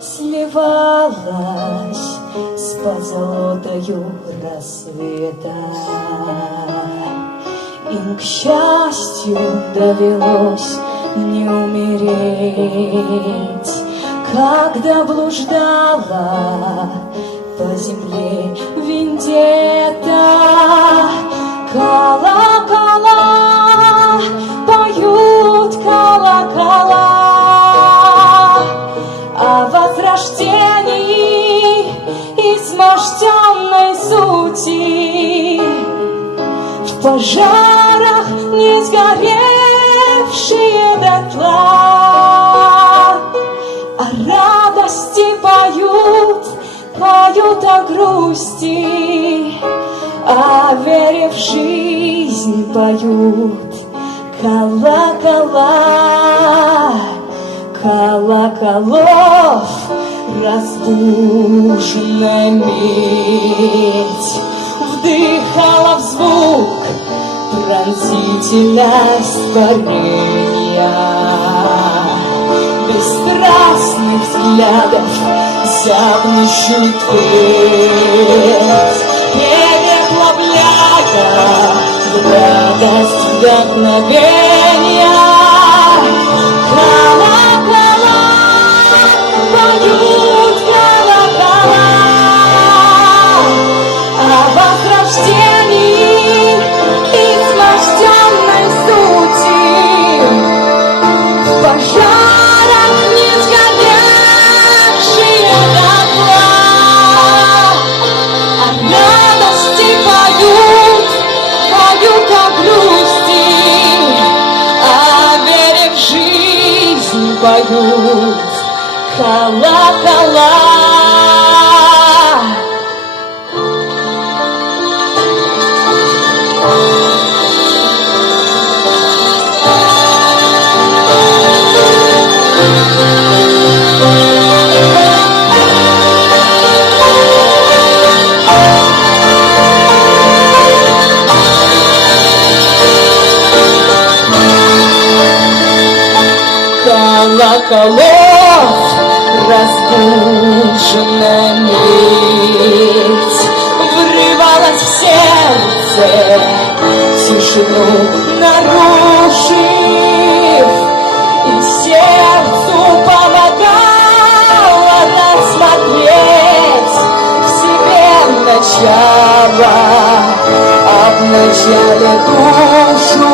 сливалась с позолотою рассвета. Им, к счастью, довелось не умереть, когда блуждала по земле Вендетта. Колокола поют, колокола о возрождении изможденной сути, в пожарах не сгоревшие дотла, о радости поют, поют о грусти, о вере в жизнь поют колокола. Колоколов разбуженная медь вдыхала в звук пронзительность парения. Бесстрастных взглядов зябнущую твердь переплавляя в радость вдохновения. Колокола поют, колокола о возрождении изможденной сути, в пожарах не сгоревшие дотла, о радости поют, поют о грусти, о вере в жизнь поют колокола. Колоколов разбуженная медь врывалась в сердце, тишину нарушив, и сердцу помогала рассмотреть в себе начало, а в начале душу